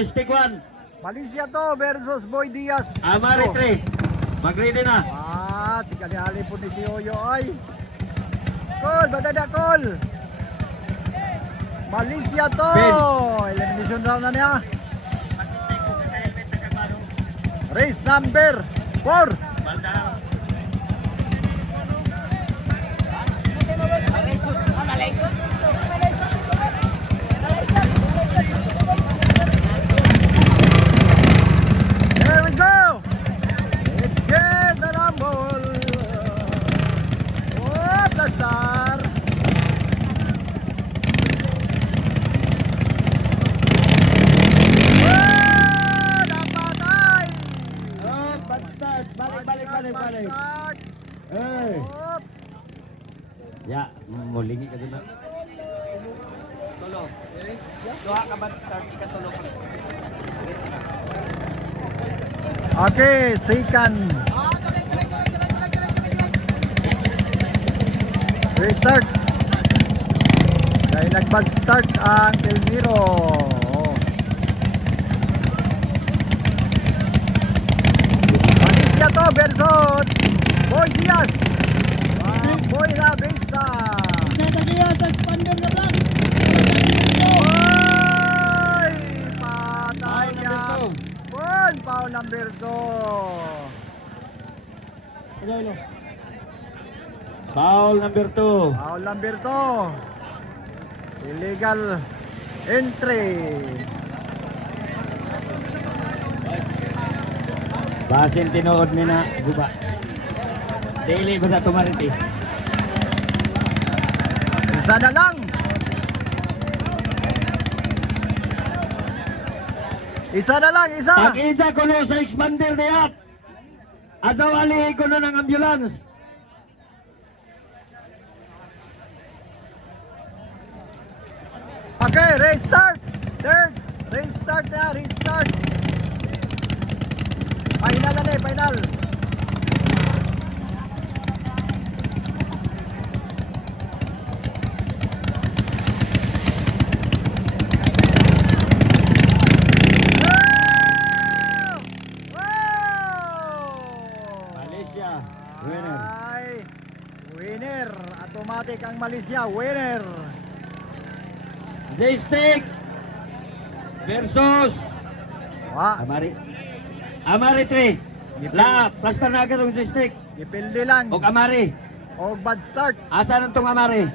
Stick 1. Malaysia to versus Boy Diaz. Amari 3. Mag-ready na. Si kali-ali po ni si Oyo ay. Call, badada call. Malaysia to. Ben. Elimination round na niya. Race number 4. There we go. Let's get the rumble. Oh, Blastar. Oh, napatay. Oh, bad start. Balik. Start. Hey. Oh, Ya, mulingi ka dun na. Tulo. Duha ka bad start, ikatulo ka. okay, second. Restart. Dahil nag-bad start ang Elmiro. Malaysia to versus Boy Diaz. Boy La Vista. Oy! Patay Foul niya. number Foul number 2. Foul number 2. Foul number 2. Illegal entry. Basin tinuod ni na guba. Daily ba sa tumaritis? Isa na lang. Isa na lang, isa. Pag-isa ko no sa expander niyat. Ataw ali ko no ng ambulance. Okay, restart. Third. Restart na, restart. Final na final. Malaysia, winner. Ay, winner. Automatic ang Malaysia, winner. J-Stick versus Amari. Amari 3. La, plaster na agad ang J-Stick. Dipildi lang. O Amari. O bad start. Asa nang tong Amari?